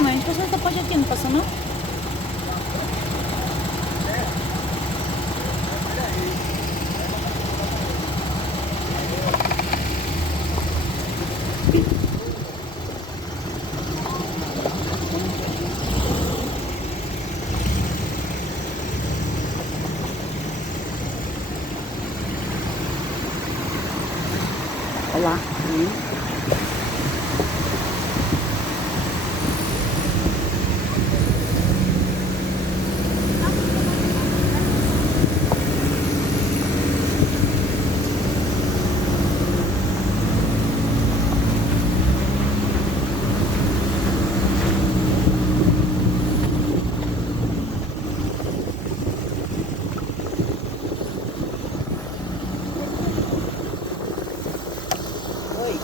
Mas a gente passou essa ponte aqui, não passou não? Olha lá. Oi.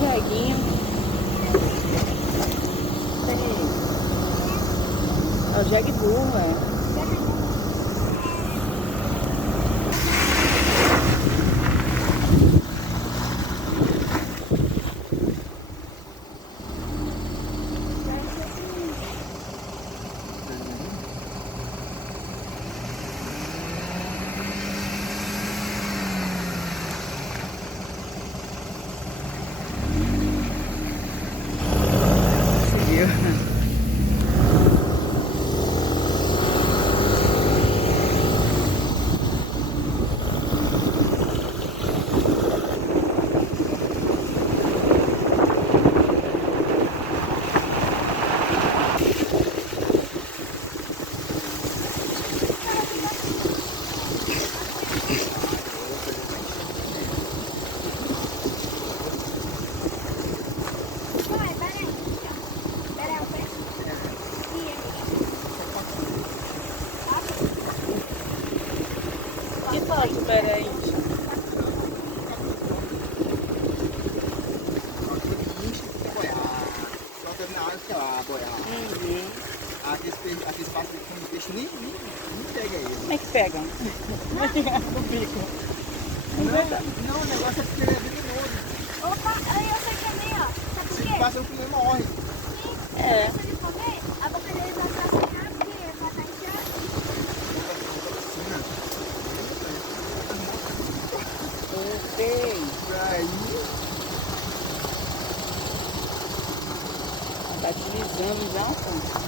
Jeguinho. Peraí. É o jegue burro, é. Seguiu. Que tal diferente? Uhum. Aqui espaço de peixe nem pega ele. Como é que pega? No bico. Não, o negócio é porque ele é venenoso. Opa, aí eu sei também, ó. Sabe por Se quê? passa, o comer morre. Sim, É. se ele comer, a boca dele vai estar assim rápido e ele vai estar inchado. Sei. Aí, Tá deslizando já, pô.